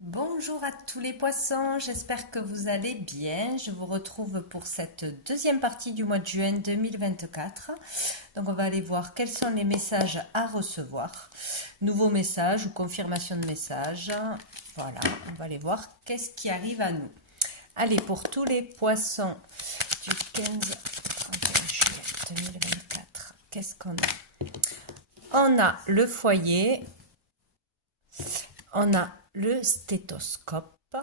Bonjour à tous les poissons, j'espère que vous allez bien. Je vous retrouve pour cette deuxième partie du mois de juin 2024. Donc on va aller voir quels sont les messages à recevoir. Nouveaux messages ou confirmation de messages. Voilà, on va aller voir qu'est-ce qui arrive à nous. Allez, pour tous les poissons du 15 au 31 juillet 2024, qu'est-ce qu'on a? On a le foyer, on a le stéthoscope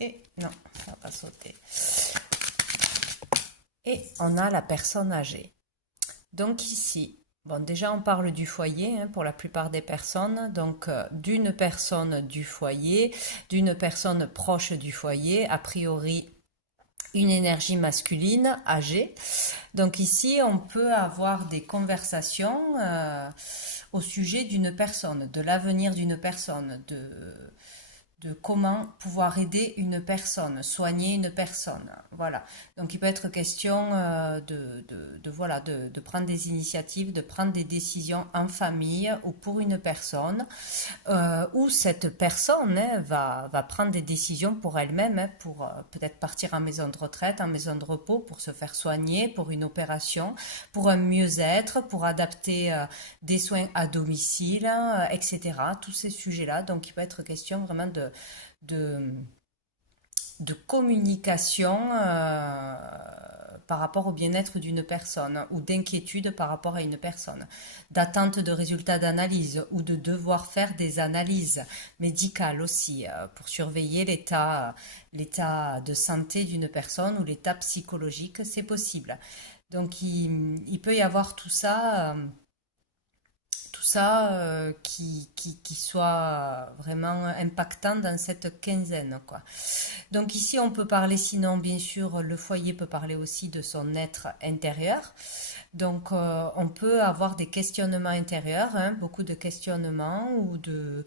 et non, ça va pas sauter. Et on a la personne âgée. Donc ici, bon, déjà on parle du foyer pour la plupart des personnes, donc d'une personne du foyer, d'une personne proche du foyer, a priori une énergie masculine âgée. Donc ici, on peut avoir des conversations au sujet d'une personne, de l'avenir d'une personne, de comment pouvoir aider une personne, soigner une personne. Voilà. Donc il peut être question voilà, de prendre des initiatives, de prendre des décisions en famille ou pour une personne, où cette personne va prendre des décisions pour elle-même, pour peut-être partir en maison de retraite, en maison de repos, pour se faire soigner, pour une opération, pour un mieux-être, pour adapter des soins à domicile, etc. Tous ces sujets-là. Donc il peut être question vraiment de, de communication par rapport au bien-être d'une personne ou d'inquiétude par rapport à une personne, d'attente de résultats d'analyse ou de devoir faire des analyses médicales aussi pour surveiller l'état de santé d'une personne ou l'état psychologique, c'est possible. Donc il peut y avoir tout ça qui soit vraiment impactant dans cette quinzaine, quoi. Donc ici, on peut parler, sinon, bien sûr, le foyer peut parler aussi de son être intérieur. Donc, on peut avoir des questionnements intérieurs, beaucoup de questionnements ou de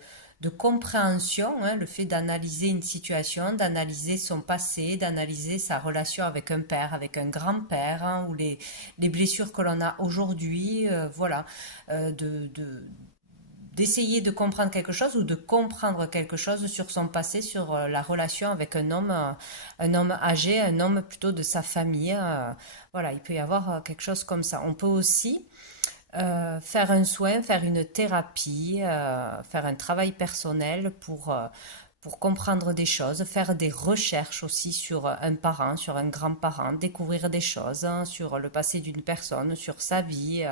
compréhension, le fait d'analyser une situation, d'analyser son passé, d'analyser sa relation avec un père, avec un grand-père, ou les blessures que l'on a aujourd'hui, voilà, d'essayer de comprendre quelque chose ou de comprendre quelque chose sur son passé, sur la relation avec un homme âgé, un homme plutôt de sa famille. Voilà, il peut y avoir quelque chose comme ça. On peut aussi faire un soin, faire une thérapie, faire un travail personnel pour comprendre des choses, faire des recherches aussi sur un parent, sur un grand-parent, découvrir des choses sur le passé d'une personne, sur sa vie,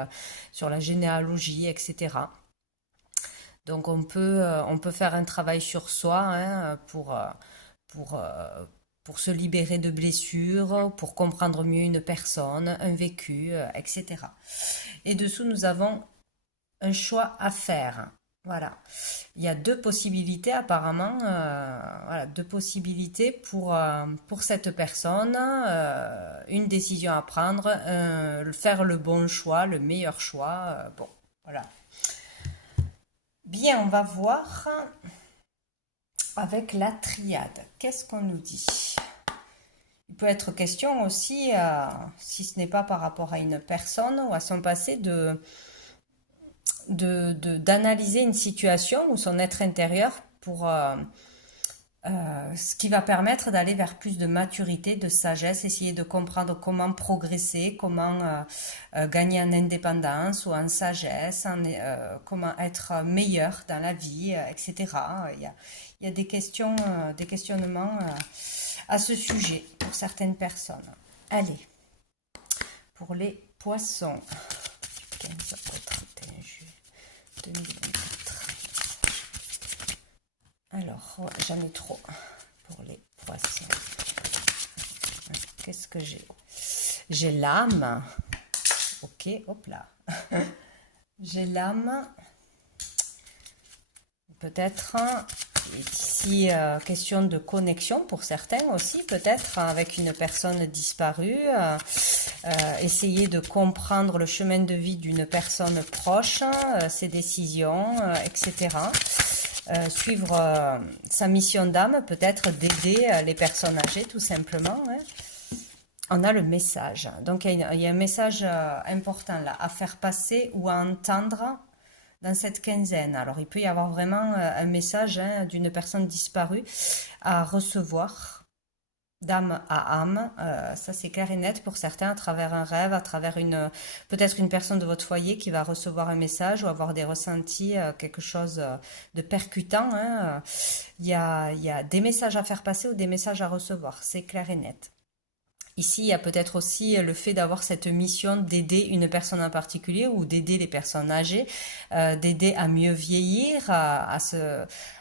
sur la généalogie, etc. Donc on peut faire un travail sur soi pour, euh, pour se libérer de blessures, pour comprendre mieux une personne, un vécu, etc. Et dessous, nous avons un choix à faire. Voilà. Il y a deux possibilités apparemment, voilà, deux possibilités pour cette personne, une décision à prendre, faire le bon choix, le meilleur choix. Bon, voilà. Bien, on va voir avec la triade. Qu'est-ce qu'on nous dit? Il peut être question aussi, si ce n'est pas par rapport à une personne ou à son passé, d'analyser une situation ou son être intérieur pour ce qui va permettre d'aller vers plus de maturité, de sagesse, essayer de comprendre comment progresser, comment gagner en indépendance ou en sagesse, comment être meilleur dans la vie, etc. Il y a des questionnements à ce sujet pour certaines personnes. Allez, pour les poissons, 15 au 31 juillet 2024. Alors, ouais, j'en ai trop pour les poissons. Qu'est-ce que j'ai? J'ai l'âme. Ok, hop là. J'ai l'âme. Peut-être ici question de connexion pour certains aussi, peut-être avec une personne disparue. Essayer de comprendre le chemin de vie d'une personne proche, ses décisions, etc. Suivre sa mission d'âme, peut-être d'aider les personnes âgées tout simplement. On a le message. Donc il y a un message important là à faire passer ou à entendre dans cette quinzaine. Alors, il peut y avoir vraiment un message hein, d'une personne disparue à recevoir d'âme à âme, ça c'est clair et net pour certains, à travers un rêve, à travers peut-être une personne de votre foyer qui va recevoir un message ou avoir des ressentis, quelque chose de percutant. Hein. Il y a des messages à faire passer ou des messages à recevoir, c'est clair et net. Ici, il y a peut-être aussi le fait d'avoir cette mission d'aider une personne en particulier ou d'aider les personnes âgées, d'aider à mieux vieillir, à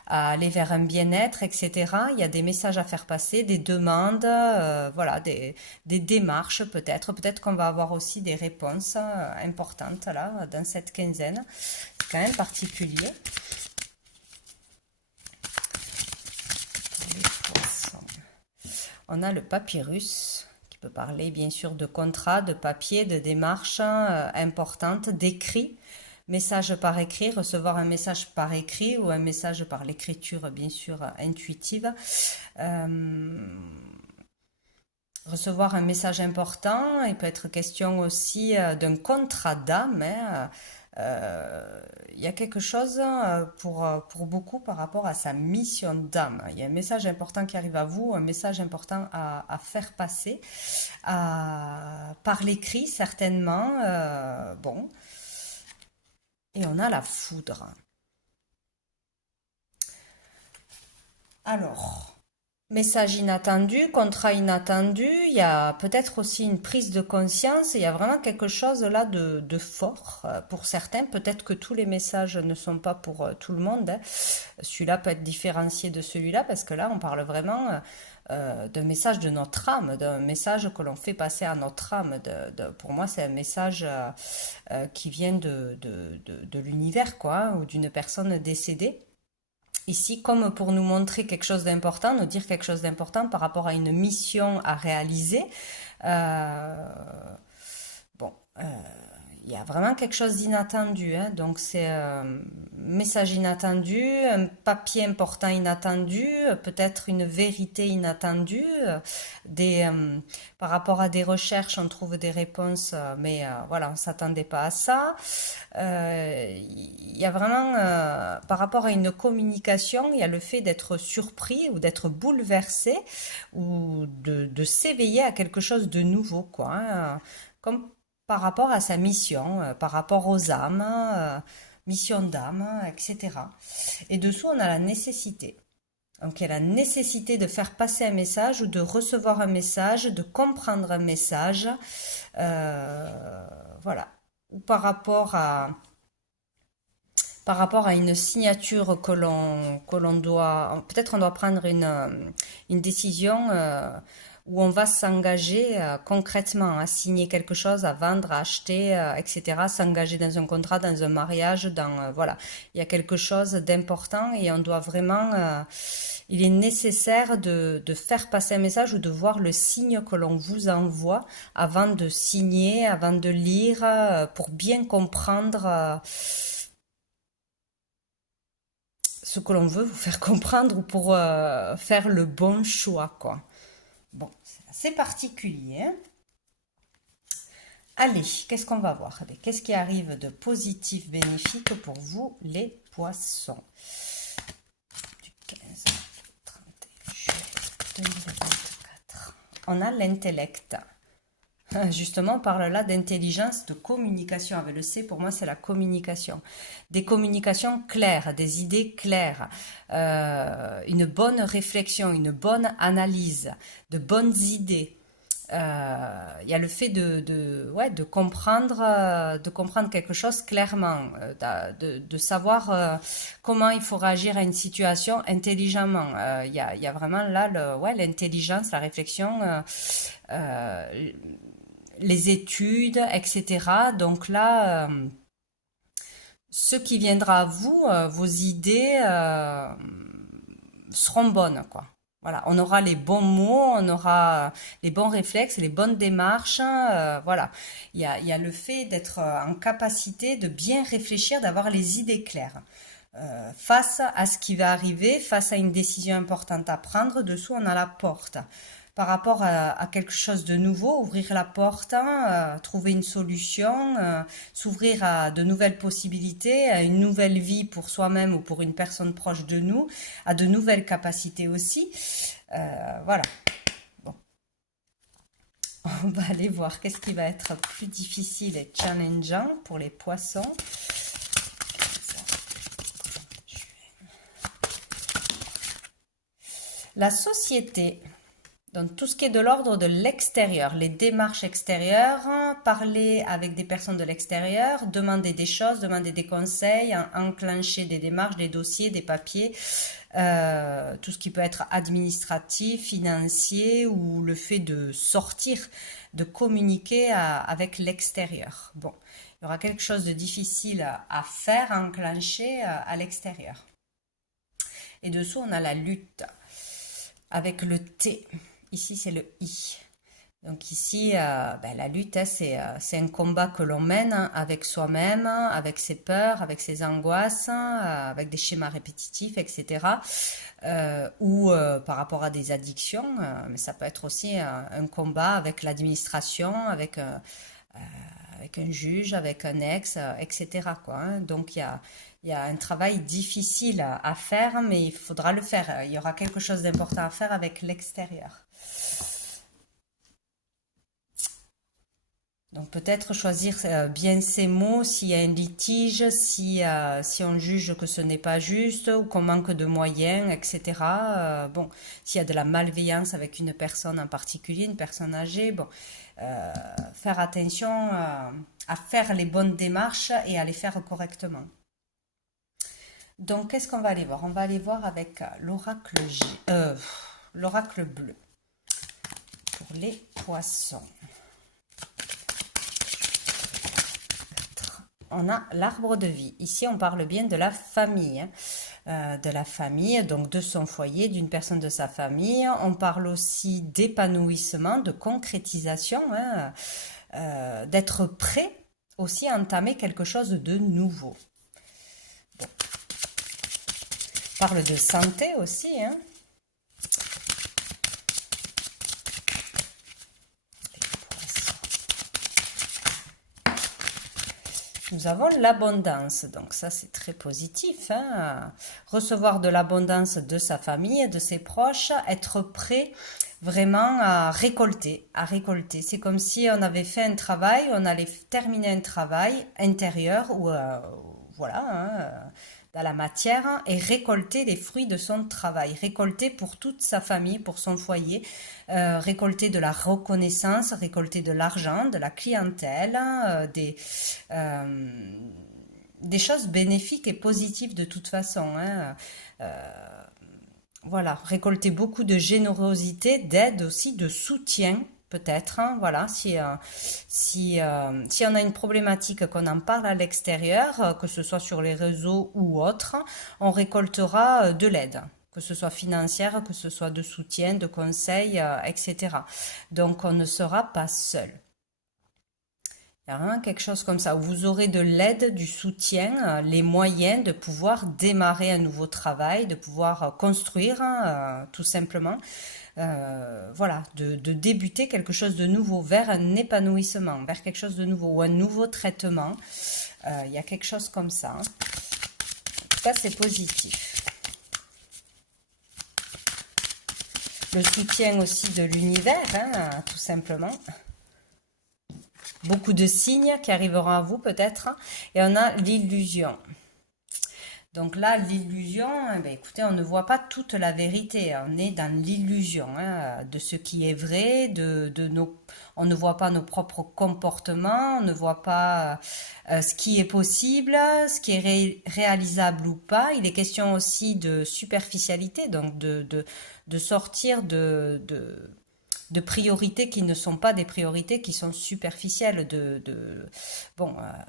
aller vers un bien-être, etc. Il y a des messages à faire passer, des demandes, voilà, des démarches peut-être. Peut-être qu'on va avoir aussi des réponses importantes là dans cette quinzaine. C'est quand même particulier. Les poissons. On a le papyrus. Peut parler bien sûr de contrats, de papiers, de démarches importantes, d'écrits, message par écrit, recevoir un message par écrit ou un message par l'écriture bien sûr intuitive. Recevoir un message important, il peut être question aussi d'un contrat d'âme. Hein, il y a quelque chose pour beaucoup par rapport à sa mission d'âme. Il y a un message important qui arrive à vous, un message important à faire passer, par l'écrit certainement. Bon. Et on a la foudre. Alors, message inattendu, contrat inattendu, il y a peut-être aussi une prise de conscience, il y a vraiment quelque chose là de fort pour certains. Peut-être que tous les messages ne sont pas pour tout le monde. Hein. Celui-là peut être différencié de celui-là parce que là, on parle vraiment d'un message de notre âme, d'un message que l'on fait passer à notre âme. Pour moi, c'est un message qui vient de l'univers, quoi, hein, ou d'une personne décédée. Ici, comme pour nous montrer quelque chose d'important, nous dire quelque chose d'important par rapport à une mission à réaliser. Euh, bon, il y a vraiment quelque chose d'inattendu. Hein. Donc, c'est un message inattendu, un papier important inattendu, peut-être une vérité inattendue. Par rapport à des recherches, on trouve des réponses, mais voilà, on ne s'attendait pas à ça. Il y a vraiment, par rapport à une communication, il y a le fait d'être surpris ou d'être bouleversé ou de s'éveiller à quelque chose de nouveau, quoi. Hein. Comme par rapport à sa mission, par rapport aux âmes, mission d'âme, etc. Et dessous, on a la nécessité. Donc, il y a la nécessité de faire passer un message ou de recevoir un message, de comprendre un message. Voilà. Ou par rapport à une signature que l'on doit, peut-être on doit prendre une décision où on va s'engager concrètement à signer quelque chose, à vendre, à acheter, etc., s'engager dans un contrat, dans un mariage, voilà, il y a quelque chose d'important et on doit vraiment, il est nécessaire de faire passer un message ou de voir le signe que l'on vous envoie avant de signer, avant de lire, pour bien comprendre ce que l'on veut vous faire comprendre ou pour faire le bon choix, quoi. Bon, c'est assez particulier. Hein. Allez, qu'est-ce qu'on va voir? Qu'est-ce qui arrive de positif, bénéfique pour vous, les poissons? Du 15 au 31 juillet 2024. On a l'intellect. Justement, on parle là d'intelligence, de communication. Avec le C, pour moi, c'est la communication. Des communications claires, des idées claires, une bonne réflexion, une bonne analyse, de bonnes idées. Il y a le fait de comprendre quelque chose clairement, de savoir comment il faut réagir à une situation intelligemment. Il y a vraiment là l'intelligence, la réflexion, les études, etc. Donc là, ce qui viendra à vous, vos idées seront bonnes, quoi. Voilà, on aura les bons mots, on aura les bons réflexes, les bonnes démarches. Voilà, il y a le fait d'être en capacité de bien réfléchir, d'avoir les idées claires. Face à ce qui va arriver, face à une décision importante à prendre, dessous on a la porte. par rapport à quelque chose de nouveau, ouvrir la porte, hein, trouver une solution, s'ouvrir à de nouvelles possibilités, à une nouvelle vie pour soi-même ou pour une personne proche de nous, à de nouvelles capacités aussi. Voilà. Bon, on va aller voir qu'est-ce qui va être plus difficile et challengeant pour les poissons. La société, donc tout ce qui est de l'ordre de l'extérieur, les démarches extérieures, parler avec des personnes de l'extérieur, demander des choses, demander des conseils, enclencher des démarches, des dossiers, des papiers, tout ce qui peut être administratif, financier ou le fait de sortir, de communiquer avec l'extérieur. Bon, il y aura quelque chose de difficile à faire, à enclencher à l'extérieur. Et dessous, on a la lutte avec le T. Ici, c'est le I. Donc ici, la lutte, hein, c'est un combat que l'on mène avec soi-même, avec ses peurs, avec ses angoisses, avec des schémas répétitifs, etc. Ou par rapport à des addictions, mais ça peut être aussi un combat avec l'administration, avec un juge, avec un ex, etc., quoi, hein. Donc il y a un travail difficile à faire, mais il faudra le faire. Il y aura quelque chose d'important à faire avec l'extérieur. Donc peut-être choisir bien ces mots s'il y a un litige, si on juge que ce n'est pas juste ou qu'on manque de moyens, etc. Bon, s'il y a de la malveillance avec une personne en particulier, une personne âgée, bon, faire attention à faire les bonnes démarches et à les faire correctement. Donc qu'est-ce qu'on va aller voir? On va aller voir avec l'oracle bleu pour les poissons. On a l'arbre de vie. Ici, on parle bien de la famille, donc de son foyer, d'une personne de sa famille. On parle aussi d'épanouissement, de concrétisation, hein, d'être prêt aussi à entamer quelque chose de nouveau. Bon. On parle de santé aussi, hein. Nous avons l'abondance, donc ça c'est très positif, hein. Recevoir de l'abondance de sa famille, de ses proches, être prêt vraiment à récolter, à récolter. C'est comme si on avait fait un travail, on allait terminer un travail intérieur ou voilà, hein, dans la matière et récolter les fruits de son travail, récolter pour toute sa famille, pour son foyer, récolter de la reconnaissance, récolter de l'argent, de la clientèle, des choses bénéfiques et positives de toute façon, hein. Voilà, récolter beaucoup de générosité, d'aide aussi, de soutien peut-être, hein. Voilà, si on a une problématique, qu'on en parle à l'extérieur, que ce soit sur les réseaux ou autre, on récoltera de l'aide, que ce soit financière, que ce soit de soutien, de conseils, etc. Donc on ne sera pas seul. Il y a vraiment quelque chose comme ça, où vous aurez de l'aide, du soutien, les moyens de pouvoir démarrer un nouveau travail, de pouvoir construire, hein, tout simplement. Voilà, de débuter quelque chose de nouveau, vers un épanouissement, vers quelque chose de nouveau, ou un nouveau traitement. Il y a quelque chose comme ça, hein. En tout cas, c'est positif. Le soutien aussi de l'univers, hein, tout simplement. Beaucoup de signes qui arriveront à vous peut-être. Et on a l'illusion. Donc là, l'illusion, écoutez, on ne voit pas toute la vérité. On est dans l'illusion, hein, de ce qui est vrai, on ne voit pas nos propres comportements, on ne voit pas ce qui est possible, ce qui est réalisable ou pas. Il est question aussi de superficialité, donc de sortir de priorités qui ne sont pas des priorités, qui sont superficielles,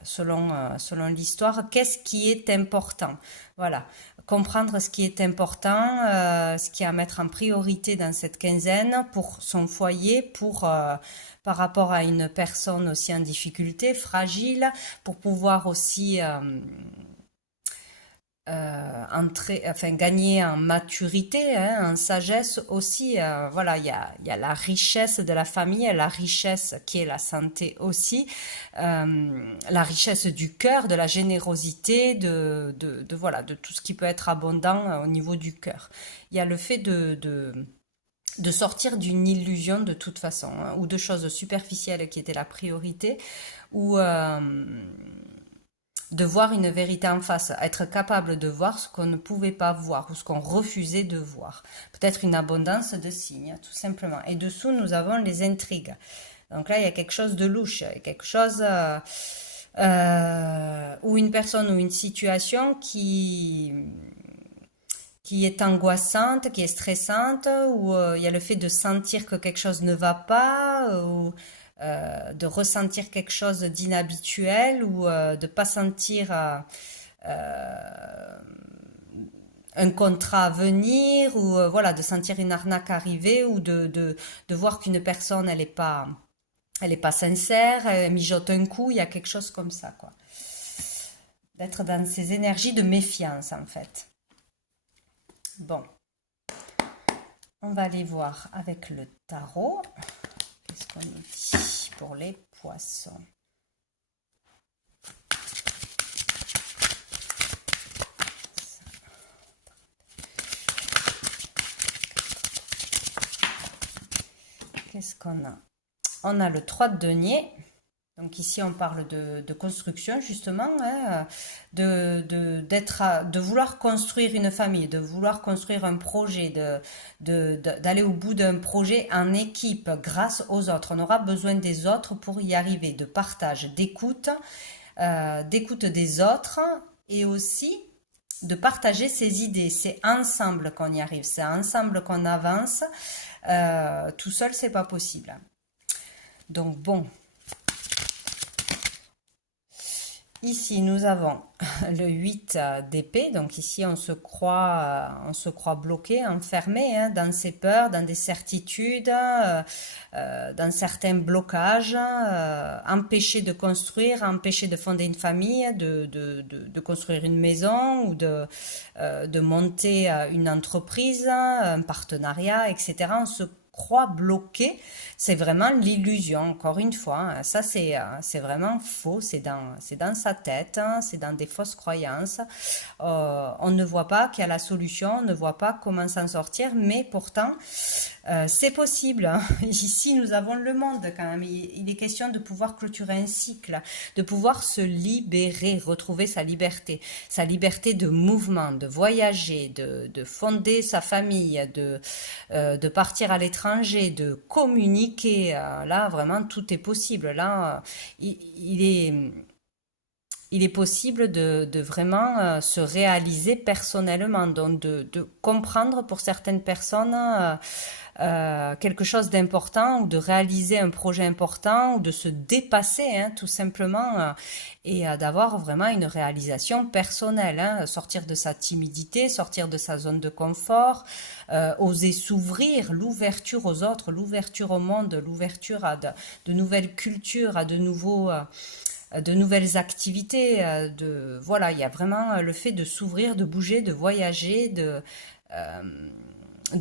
selon l'histoire, qu'est-ce qui est important? Voilà, comprendre ce qui est important, ce qui est à mettre en priorité dans cette quinzaine pour son foyer, par rapport à une personne aussi en difficulté, fragile, pour pouvoir aussi enfin, gagner en maturité, hein, en sagesse aussi. Voilà, il y a la richesse de la famille, la richesse qui est la santé aussi, la richesse du cœur, de la générosité, voilà, de tout ce qui peut être abondant au niveau du cœur. Il y a le fait de sortir d'une illusion de toute façon, hein, ou de choses superficielles qui étaient la priorité, ou de voir une vérité en face, être capable de voir ce qu'on ne pouvait pas voir ou ce qu'on refusait de voir. Peut-être une abondance de signes, tout simplement. Et dessous, nous avons les intrigues. Donc là, il y a quelque chose de louche, quelque chose ou une personne ou une situation qui est angoissante, qui est stressante, ou il y a le fait de sentir que quelque chose ne va pas, ou de ressentir quelque chose d'inhabituel, ou de pas sentir un contrat à venir, ou voilà, de sentir une arnaque arriver, ou de voir qu'une personne, elle est pas sincère, elle mijote un coup, il y a quelque chose comme ça, quoi. D'être dans ces énergies de méfiance, en fait. Bon, on va aller voir avec le tarot. Qu'est-ce qu'on nous dit pour les poissons? Qu'est-ce qu'on a? On a le 3 de denier. Donc ici, on parle de construction, justement, hein, de vouloir construire une famille, de vouloir construire un projet, d'aller au bout d'un projet en équipe grâce aux autres. On aura besoin des autres pour y arriver, de partage, d'écoute des autres et aussi de partager ses idées. C'est ensemble qu'on y arrive, c'est ensemble qu'on avance. Tout seul, c'est pas possible. Donc bon. Ici, nous avons le 8 d'épée. Donc ici, on se croit bloqué, enfermé, hein, dans ses peurs, dans des certitudes, dans certains blocages, empêché de construire, empêché de fonder une famille, de construire une maison ou de monter une entreprise, un partenariat, etc. On se croit bloqué, c'est vraiment l'illusion, encore une fois, hein. Ça c'est vraiment faux, c'est dans sa tête, hein, c'est dans des fausses croyances. On ne voit pas qu'il y a la solution, on ne voit pas comment s'en sortir, mais pourtant c'est possible, hein. Ici nous avons le monde quand même, il est question de pouvoir clôturer un cycle, de pouvoir se libérer, retrouver sa liberté de mouvement, de voyager, de fonder sa famille, de partir à l'étranger, de communiquer. Là, vraiment, tout est possible. Là, il est possible de vraiment se réaliser personnellement, donc de comprendre pour certaines personnes quelque chose d'important ou de réaliser un projet important ou de se dépasser, hein, tout simplement, et d'avoir vraiment une réalisation personnelle, hein, sortir de sa timidité, sortir de sa zone de confort, oser s'ouvrir, l'ouverture aux autres, l'ouverture au monde, l'ouverture à de nouvelles cultures, à de nouvelles activités, voilà, il y a vraiment le fait de s'ouvrir, de bouger, de voyager, de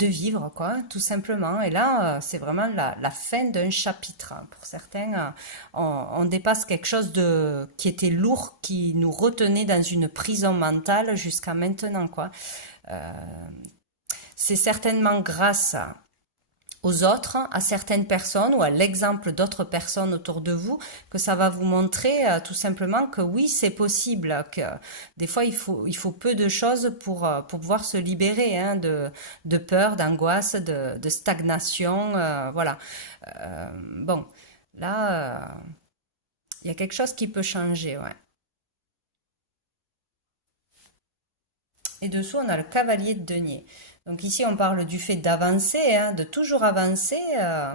vivre, quoi, tout simplement. Et là, c'est vraiment la fin d'un chapitre, hein. Pour certains, on dépasse quelque chose qui était lourd, qui nous retenait dans une prison mentale jusqu'à maintenant, quoi. C'est certainement grâce aux autres, à certaines personnes ou à l'exemple d'autres personnes autour de vous, que ça va vous montrer tout simplement que oui, c'est possible, que des fois il faut peu de choses pour pouvoir se libérer, hein, de peur, d'angoisse, de stagnation, voilà. Bon, là, il y a quelque chose qui peut changer, ouais. Et dessous, on a le cavalier de denier. Donc ici, on parle du fait d'avancer, hein, de toujours avancer, euh,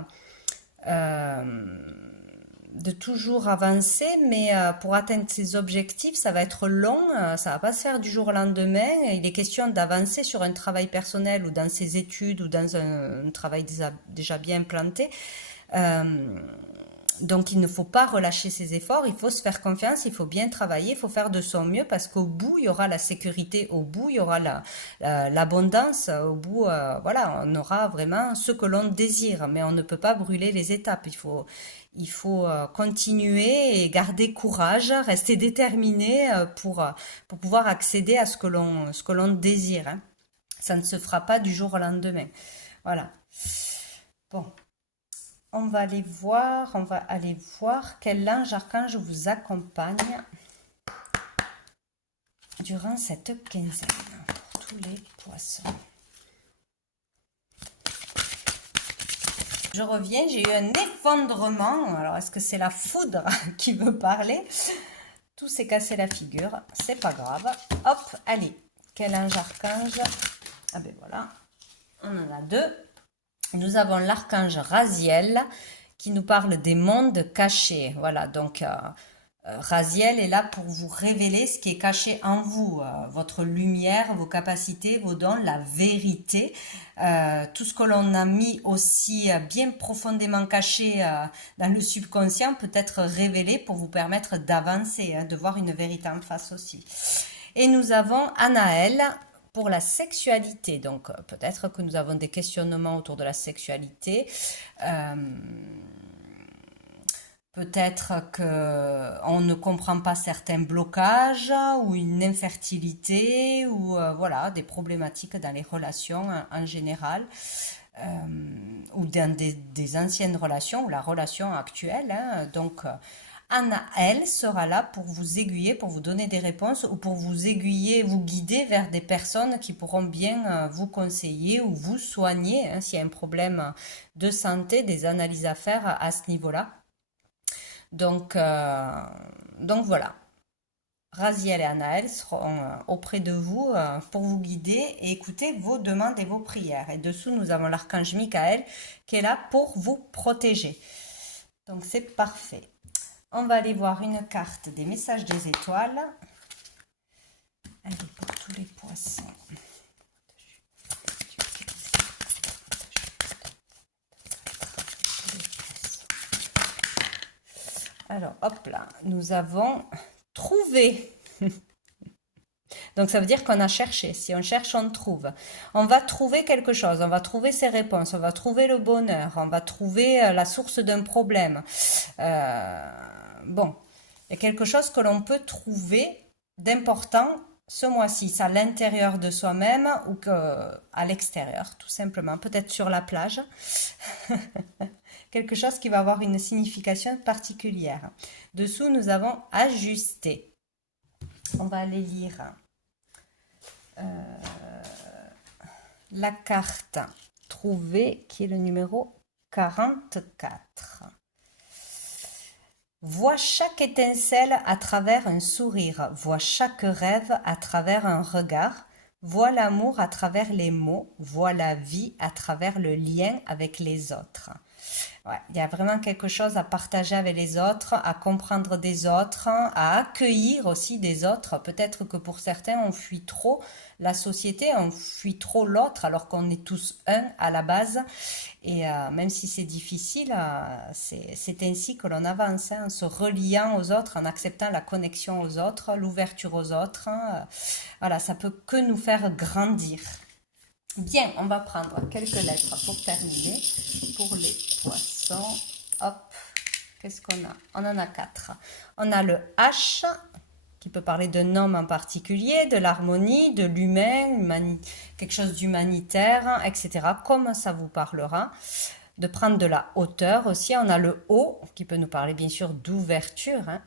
mais pour atteindre ses objectifs, ça va être long, ça va pas se faire du jour au lendemain. Il est question d'avancer sur un travail personnel ou dans ses études ou dans un travail déjà bien implanté. Donc, il ne faut pas relâcher ses efforts, il faut se faire confiance, il faut bien travailler, il faut faire de son mieux parce qu'au bout, il y aura la sécurité, au bout, il y aura l'abondance, au bout, voilà, on aura vraiment ce que l'on désire, mais on ne peut pas brûler les étapes. Il faut continuer et garder courage, rester déterminé pour pouvoir accéder à ce que l'on désire, hein. Ça ne se fera pas du jour au lendemain. Voilà. Bon. On va aller voir quel ange archange vous accompagne durant cette quinzaine pour tous les poissons. Je reviens, j'ai eu un effondrement. Alors, est-ce que c'est la foudre qui veut parler? Tout s'est cassé la figure, c'est pas grave. Hop, allez, quel ange archange? Ah ben voilà, on en a deux. Nous avons l'archange Raziel qui nous parle des mondes cachés. Voilà, donc Raziel est là pour vous révéler ce qui est caché en vous, votre lumière, vos capacités, vos dons, la vérité, tout ce que l'on a mis aussi bien profondément caché dans le subconscient peut être révélé pour vous permettre d'avancer, hein, de voir une vérité en face aussi. Et nous avons Anaël pour la sexualité, donc peut-être que nous avons des questionnements autour de la sexualité, peut-être qu'on ne comprend pas certains blocages ou une infertilité ou voilà, des problématiques dans les relations en général, ou dans des anciennes relations ou la relation actuelle, hein. Donc Anaël sera là pour vous aiguiller, pour vous donner des réponses ou pour vous aiguiller, vous guider vers des personnes qui pourront bien vous conseiller ou vous soigner, hein, s'il y a un problème de santé, des analyses à faire à ce niveau-là. Donc voilà, Raziel et Anaël seront auprès de vous pour vous guider et écouter vos demandes et vos prières. Et dessous, nous avons l'archange Michael qui est là pour vous protéger. Donc c'est parfait. On va aller voir une carte des messages des étoiles. Allez, pour tous les poissons. Alors, hop là, nous avons trouvé. Donc, ça veut dire qu'on a cherché. Si on cherche, on trouve. On va trouver quelque chose. On va trouver ses réponses. On va trouver le bonheur. On va trouver la source d'un problème. Bon, il y a quelque chose que l'on peut trouver d'important ce mois-ci, à l'intérieur de soi-même ou à l'extérieur, tout simplement. Peut-être sur la plage. Quelque chose qui va avoir une signification particulière. Dessous, nous avons ajusté. On va aller lire la carte trouvée, qui est le numéro 44. Vois chaque étincelle à travers un sourire, vois chaque rêve à travers un regard, vois l'amour à travers les mots, vois la vie à travers le lien avec les autres. Ouais, il y a vraiment quelque chose à partager avec les autres, à comprendre des autres, à accueillir aussi des autres. Peut-être que pour certains, on fuit trop la société, on fuit trop l'autre, alors qu'on est tous un à la base. Et même si c'est difficile, c'est ainsi que l'on avance, hein, en se reliant aux autres, en acceptant la connexion aux autres, l'ouverture aux autres. Voilà, ça peut que nous faire grandir. Bien, on va prendre quelques lettres pour terminer. Pour les poissons, hop, qu'est-ce qu'on a? On en a 4. On a le H, qui peut parler d'un homme en particulier, de l'harmonie, de l'humain, quelque chose d'humanitaire, etc. Comme ça vous parlera. De prendre de la hauteur aussi. On a le O, qui peut nous parler bien sûr d'ouverture, hein.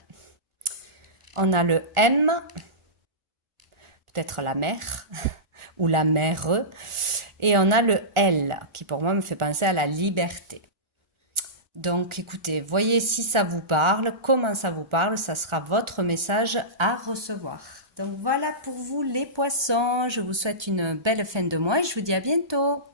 On a le M, peut-être la mer, ou la mère. Et on a le L, qui pour moi me fait penser à la liberté. Donc écoutez, voyez si ça vous parle, comment ça vous parle, ça sera votre message à recevoir. Donc voilà pour vous les poissons, je vous souhaite une belle fin de mois et je vous dis à bientôt.